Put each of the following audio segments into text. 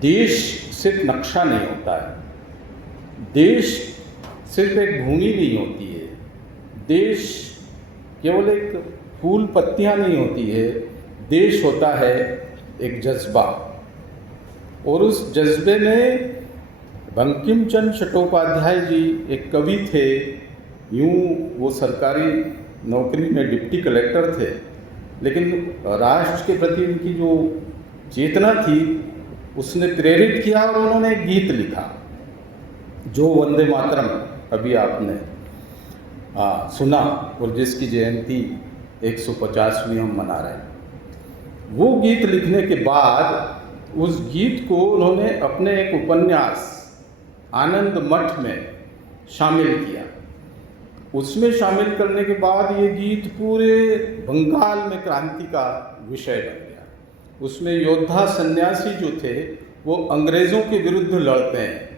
देश सिर्फ नक्शा नहीं होता है, देश सिर्फ एक भूमि नहीं होती है, देश केवल एक फूल पत्तियां नहीं होती है, देश होता है एक जज्बा। और उस जज्बे में बंकिम चंद्र चट्टोपाध्याय जी एक कवि थे। यूँ वो सरकारी नौकरी में डिप्टी कलेक्टर थे, लेकिन राष्ट्र के प्रति उनकी जो चेतना थी उसने प्रेरित किया और उन्होंने एक गीत लिखा जो वंदे मातरम अभी आपने सुना और जिसकी जयंती 150वीं हम मना रहे हैं। वो गीत लिखने के बाद उस गीत को उन्होंने अपने एक उपन्यास आनंद मठ में शामिल किया। उसमें शामिल करने के बाद ये गीत पूरे बंगाल में क्रांति का विषय बन गया। उसमें योद्धा सन्यासी जो थे वो अंग्रेज़ों के विरुद्ध लड़ते हैं।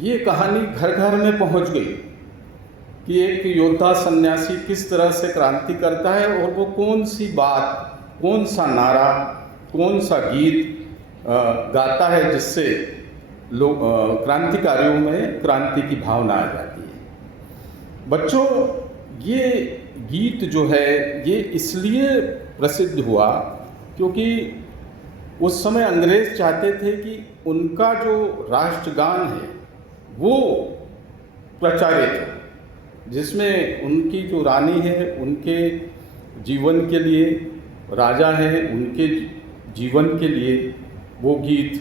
ये कहानी घर घर में पहुंच गई कि एक योद्धा सन्यासी किस तरह से क्रांति करता है और वो कौन सी बात, कौन सा नारा, कौन सा गीत गाता है जिससे लोग क्रांतिकारियों में क्रांति की भावना आ जाती है। बच्चों, ये गीत जो है ये इसलिए प्रसिद्ध हुआ क्योंकि उस समय अंग्रेज़ चाहते थे कि उनका जो राष्ट्रगान है वो प्रचारित हो, जिसमें उनकी जो रानी है उनके जीवन के लिए, राजा हैं उनके जीवन के लिए वो गीत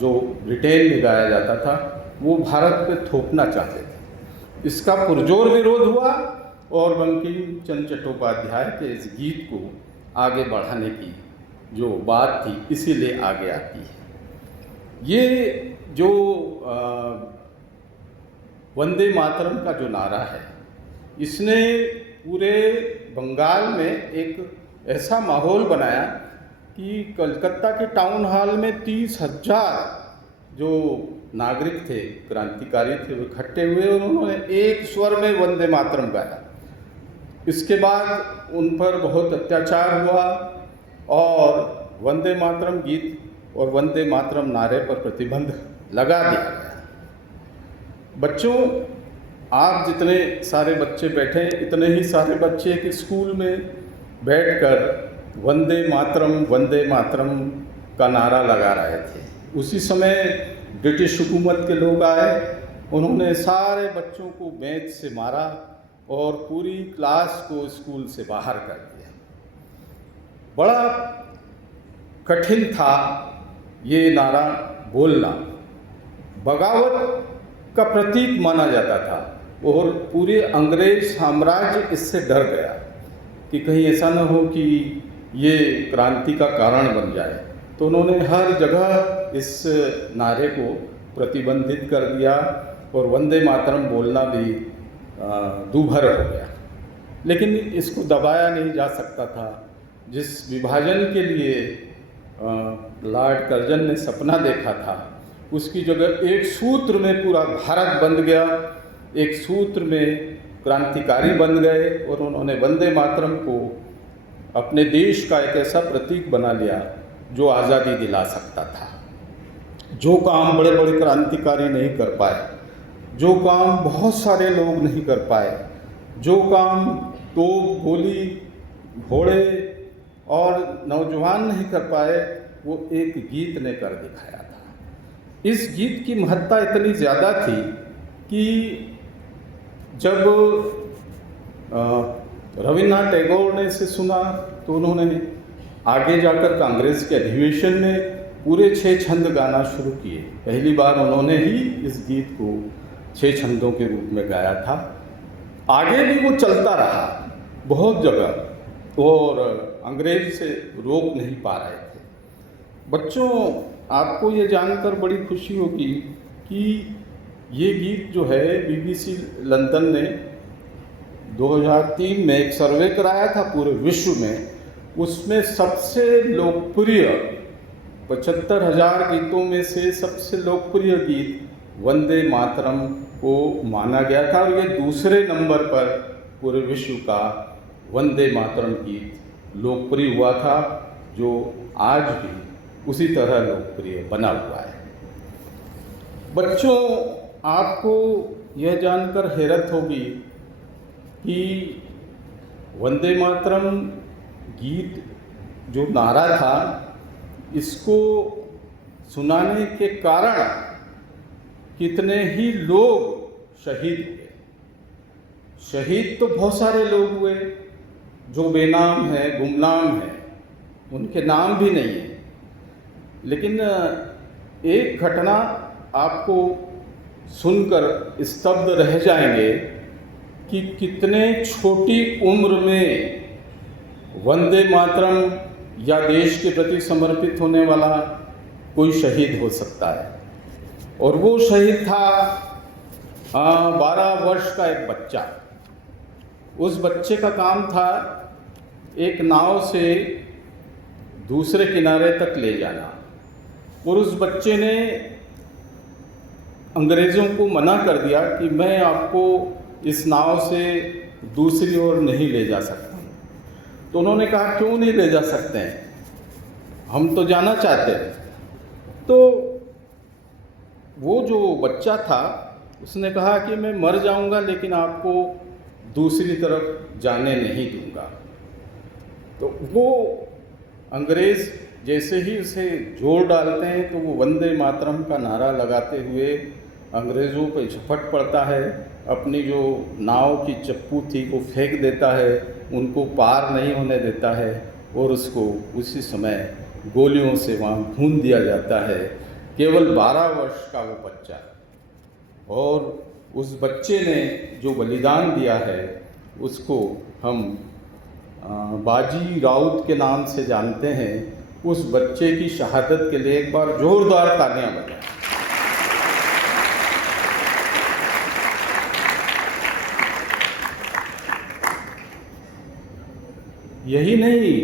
जो ब्रिटेन में गाया जाता था वो भारत पे थोपना चाहते थे। इसका पुरजोर विरोध हुआ और बंकिम चंद्र चट्टोपाध्याय के इस गीत को आगे बढ़ाने की जो बात थी इसीलिए आगे आती है। ये जो वंदे मातरम का जो नारा है इसने पूरे बंगाल में एक ऐसा माहौल बनाया कि कलकत्ता के टाउन हॉल में 30,000 जो नागरिक थे, क्रांतिकारी थे, वो इकट्ठे हुए और उन्होंने एक स्वर में वंदे मातरम गाया। इसके बाद उन पर बहुत अत्याचार हुआ और वंदे मातरम गीत और वंदे मातरम नारे पर प्रतिबंध लगा दिया गया। बच्चों, आप जितने सारे बच्चे बैठे इतने ही सारे बच्चे एक स्कूल में बैठकर वंदे मातरम का नारा लगा रहे थे। उसी समय ब्रिटिश हुकूमत के लोग आए, उन्होंने सारे बच्चों को बेंच से मारा और पूरी क्लास को स्कूल से बाहर कर दिया। बड़ा कठिन था ये नारा बोलना, बगावत का प्रतीक माना जाता था और पूरे अंग्रेज साम्राज्य इससे डर गया कि कहीं ऐसा न हो कि ये क्रांति का कारण बन जाए। तो उन्होंने हर जगह इस नारे को प्रतिबंधित कर दिया और वंदे मातरम बोलना भी दूभर हो गया। लेकिन इसको दबाया नहीं जा सकता था। जिस विभाजन के लिए लॉर्ड कर्जन ने सपना देखा था उसकी जगह एक सूत्र में पूरा भारत बंध गया, एक सूत्र में क्रांतिकारी बन गए और उन्होंने वंदे मातरम को अपने देश का एक ऐसा प्रतीक बना लिया जो आज़ादी दिला सकता था। जो काम बड़े बड़े क्रांतिकारी नहीं कर पाए, जो काम बहुत सारे लोग नहीं कर पाए, जो काम तोप, गोली, घोड़े और नौजवान नहीं कर पाए, वो एक गीत ने कर दिखाया था। इस गीत की महत्ता इतनी ज़्यादा थी कि जब रविन्द्रनाथ टैगोर ने इसे सुना तो उन्होंने आगे जाकर कांग्रेस के अधिवेशन में पूरे 6 छंद गाना शुरू किए। पहली बार उन्होंने ही इस गीत को 6 छंदों के रूप में गाया था। आगे भी वो चलता रहा बहुत जगह और अंग्रेज से रोक नहीं पा रहे थे। बच्चों, आपको ये जानकर बड़ी खुशी होगी कि ये गीत जो है BBC लंदन ने 2003 में एक सर्वे कराया था पूरे विश्व में। उसमें सबसे लोकप्रिय 75,000 गीतों में से सबसे लोकप्रिय गीत वंदे मातरम को माना गया था और ये दूसरे नंबर पर पूरे विश्व का वंदे मातरम गीत लोकप्रिय हुआ था। जो आज भी उसी तरह लोकप्रिय बना हुआ है। बच्चों, आपको यह जानकर हैरत होगी कि वंदे मातरम गीत जो नारा था, इसको सुनाने के कारण कितने ही लोग शहीद हुए। शहीद तो बहुत सारे लोग हुए जो बेनाम हैं, गुमनाम हैं, उनके नाम भी नहीं है। लेकिन एक घटना आपको सुनकर स्तब्ध रह जाएंगे कि कितने छोटी उम्र में वंदे मातरम या देश के प्रति समर्पित होने वाला कोई शहीद हो सकता है। और वो शहीद था 12 वर्ष का एक बच्चा। उस बच्चे का काम था एक नाव से दूसरे किनारे तक ले जाना, और उस बच्चे ने अंग्रेज़ों को मना कर दिया कि मैं आपको इस नाव से दूसरी ओर नहीं ले जा सकता। तो उन्होंने कहा, क्यों नहीं ले जा सकते हैं, हम तो जाना चाहते हैं। तो वो जो बच्चा था उसने कहा कि मैं मर जाऊंगा लेकिन आपको दूसरी तरफ जाने नहीं दूंगा। तो वो अंग्रेज़ जैसे ही उसे जोर डालते हैं तो वो वंदे मातरम का नारा लगाते हुए अंग्रेज़ों पे झपट पड़ता है, अपनी जो नाव की चप्पू थी वो फेंक देता है, उनको पार नहीं होने देता है, और उसको उसी समय गोलियों से वहाँ भून दिया जाता है। केवल 12 वर्ष का वो बच्चा, और उस बच्चे ने जो बलिदान दिया है उसको हम बाजी राउत के नाम से जानते हैं। उस बच्चे की शहादत के लिए एक बार जोरदार तालियां बजाएं। यही नहीं,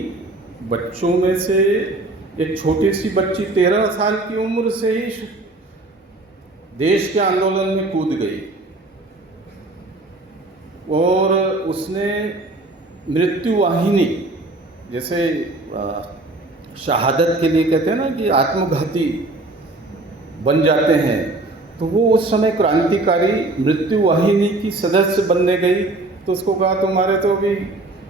बच्चों में से एक छोटी सी बच्ची 13 साल की उम्र से ही देश के आंदोलन में कूद गई, और उसने मृत्यु वाहिनी, जैसे शहादत के लिए कहते हैं ना कि आत्मघाती बन जाते हैं, तो वो उस समय क्रांतिकारी मृत्यु वाहिनी की सदस्य बनने गई। तो उसको कहा, तुम्हारे तो अभी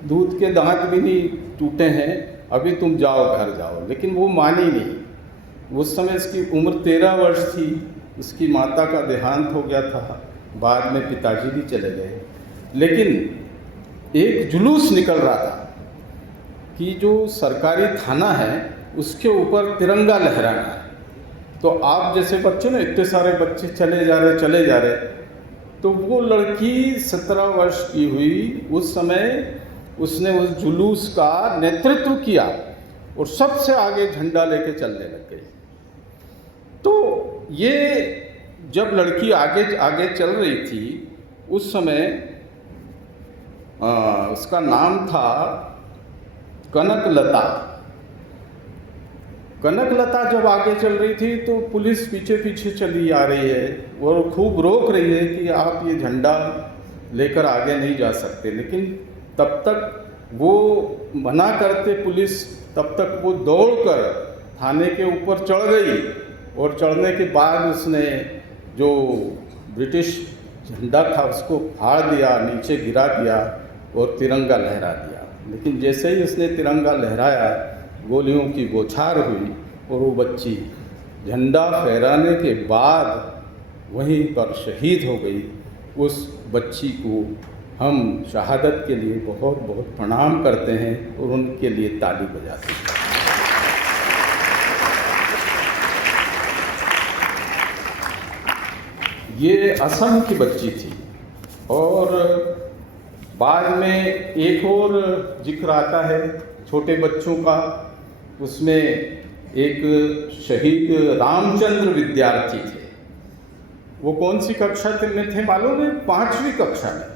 दूध के दांत भी नहीं टूटे हैं, अभी तुम जाओ, घर जाओ। लेकिन वो मानी नहीं। उस समय इसकी उम्र 13 वर्ष थी, उसकी माता का देहांत हो गया था, बाद में पिताजी भी चले गए। लेकिन एक जुलूस निकल रहा था कि जो सरकारी थाना है उसके ऊपर तिरंगा लहराना है। तो आप जैसे बच्चे ना, इतने सारे बच्चे चले जा रहे, तो वो लड़की 17 वर्ष की हुई। उस समय उसने उस जुलूस का नेतृत्व किया और सबसे आगे झंडा लेके चलने लग गई। तो ये जब लड़की आगे आगे चल रही थी, उस समय उसका नाम था कनकलता। कनकलता जब आगे चल रही थी तो पुलिस पीछे पीछे चली आ रही है और खूब रोक रही है कि आप ये झंडा लेकर आगे नहीं जा सकते। लेकिन तब तक वो मना करते पुलिस, तब तक वो दौड़कर थाने के ऊपर चढ़ गई, और चढ़ने के बाद उसने जो ब्रिटिश झंडा था उसको फाड़ दिया, नीचे गिरा दिया और तिरंगा लहरा दिया। लेकिन जैसे ही उसने तिरंगा लहराया, गोलियों की बौछार हुई और वो बच्ची झंडा फहराने के बाद वहीं पर शहीद हो गई। उस बच्ची को हम शहादत के लिए बहुत बहुत प्रणाम करते हैं और उनके लिए ताली बजाते हैं। ये असम की बच्ची थी, और बाद में एक और जिक्र आता है छोटे बच्चों का। उसमें एक शहीद रामचंद्र विद्यार्थी थे। वो कौन सी कक्षा में थे मालूम है? 5वीं कक्षा में।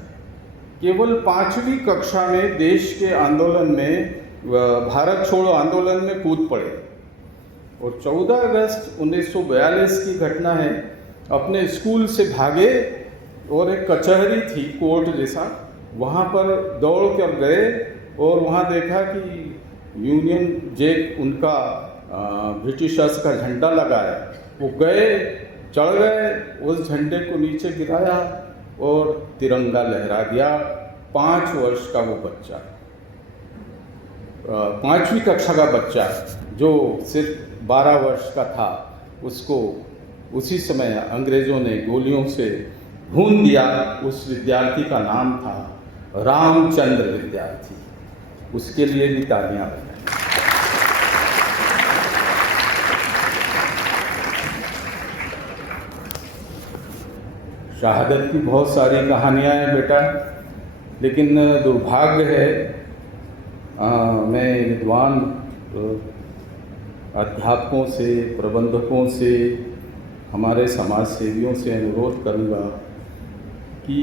केवल 5वीं कक्षा में देश के आंदोलन में, भारत छोड़ो आंदोलन में कूद पड़े। और 14 अगस्त 1942 की घटना है। अपने स्कूल से भागे और एक कचहरी थी, कोर्ट जैसा, वहाँ पर दौड़ कर गए और वहाँ देखा कि यूनियन जैक उनका ब्रिटिशर्स का झंडा लगाया, वो गए, चढ़ गए, उस झंडे को नीचे गिराया और तिरंगा लहरा दिया। 5 वर्ष का वो बच्चा, 5वीं कक्षा का बच्चा जो सिर्फ 12 वर्ष का था, उसको उसी समय अंग्रेज़ों ने गोलियों से भून दिया। उस विद्यार्थी का नाम था रामचंद्र विद्यार्थी। उसके लिए भी तालियां बजाएं। शहादत की बहुत सारी कहानियां हैं बेटा, लेकिन दुर्भाग्य है मैं विद्वान अध्यापकों से, प्रबंधकों से, हमारे समाज सेवियों से अनुरोध करूंगा कि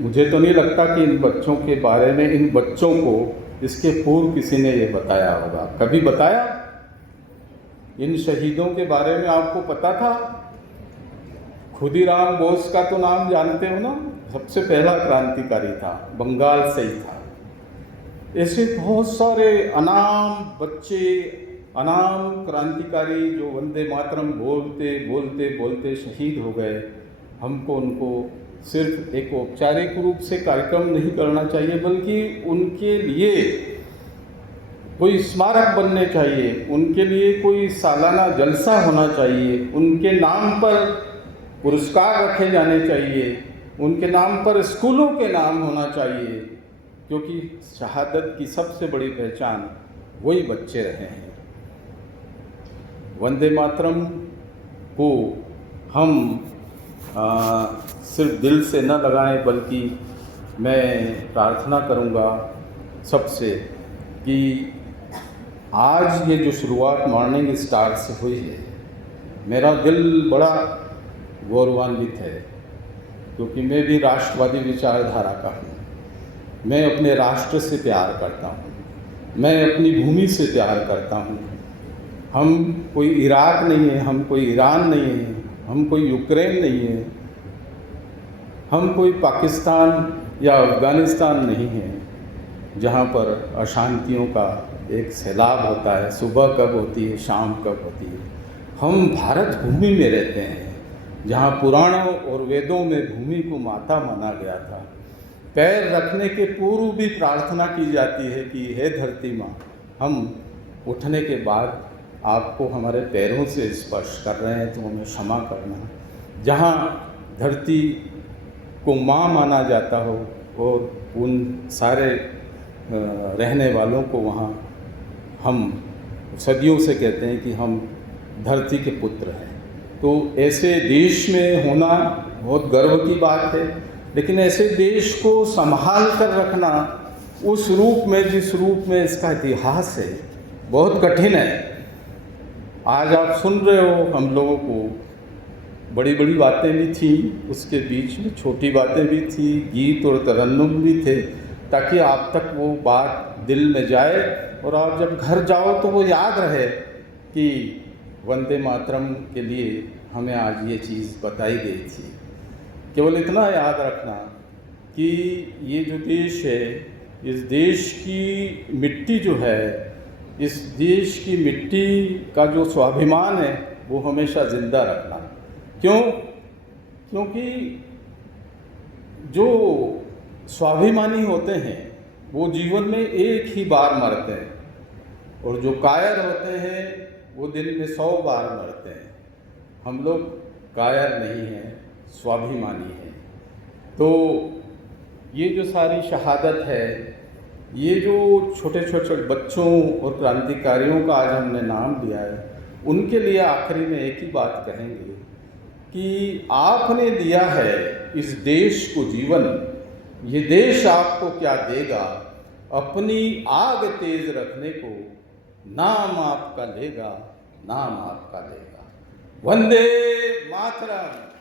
मुझे तो नहीं लगता कि इन बच्चों के बारे में, इन बच्चों को इसके पूर्व किसी ने ये बताया होगा। कभी बताया? इन शहीदों के बारे में आपको पता था? खुदीराम बोस का तो नाम जानते हो ना, सबसे पहला क्रांतिकारी था, बंगाल से ही था। ऐसे बहुत सारे अनाम बच्चे, अनाम क्रांतिकारी जो वंदे मातरम बोलते बोलते बोलते शहीद हो गए। हमको उनको सिर्फ एक औपचारिक रूप से कार्यक्रम नहीं करना चाहिए, बल्कि उनके लिए कोई स्मारक बनने चाहिए, उनके लिए कोई सालाना जलसा होना चाहिए, उनके नाम पर पुरस्कार रखे जाने चाहिए, उनके नाम पर स्कूलों के नाम होना चाहिए, क्योंकि शहादत की सबसे बड़ी पहचान वही बच्चे रहे हैं। वंदे मातरम को हम सिर्फ दिल से न लगाएं, बल्कि मैं प्रार्थना करूंगा सबसे कि आज ये जो शुरुआत मॉर्निंग स्टार से हुई है, मेरा दिल बड़ा गौरवान्वित है, क्योंकि मैं भी राष्ट्रवादी विचारधारा का हूँ। मैं अपने राष्ट्र से प्यार करता हूँ, मैं अपनी भूमि से प्यार करता हूँ। हम कोई इराक नहीं है, हम कोई ईरान नहीं है, हम कोई यूक्रेन नहीं है, हम कोई पाकिस्तान या अफ़गानिस्तान नहीं है, जहाँ पर अशांतियों का एक सैलाब होता है। सुबह कब होती है, शाम कब होती है। हम भारत भूमि में रहते हैं, जहाँ पुराणों और वेदों में भूमि को माता माना गया था। पैर रखने के पूर्व भी प्रार्थना की जाती है कि हे धरती माँ, हम उठने के बाद आपको हमारे पैरों से स्पर्श कर रहे हैं तो हमें क्षमा करना। जहाँ धरती को माँ माना जाता हो और उन सारे रहने वालों को वहाँ हम सदियों से कहते हैं कि हम धरती के पुत्र हैं। तो ऐसे देश में होना बहुत गर्व की बात है, लेकिन ऐसे देश को संभाल कर रखना उस रूप में, जिस रूप में इसका इतिहास है, बहुत कठिन है। आज आप सुन रहे हो, हम लोगों को बड़ी बड़ी बातें भी थी, उसके बीच में छोटी बातें भी थी, गीत और तरन्नुम भी थे, ताकि आप तक वो बात दिल में जाए और आप जब घर जाओ तो वो याद रहे कि वंदे मातरम के लिए हमें आज ये चीज़ बताई गई थी। केवल इतना याद रखना कि ये जो देश है, इस देश की मिट्टी जो है, इस देश की मिट्टी का जो स्वाभिमान है, वो हमेशा ज़िंदा रखना। क्यों? क्योंकि जो स्वाभिमानी होते हैं वो जीवन में एक ही बार मरते हैं, और जो कायर होते हैं वो दिन में 100 बार मरते हैं। हम लोग कायर नहीं हैं, स्वाभिमानी हैं। तो ये जो सारी शहादत है, ये जो छोटे छोटे बच्चों और क्रांतिकारियों का आज हमने नाम लिया है, उनके लिए आखिरी में एक ही बात कहेंगे कि आपने दिया है इस देश को जीवन, ये देश आपको क्या देगा? अपनी आग तेज रखने को नाम आपका लेगा, नाम आपका लेगा। वंदे मातरम।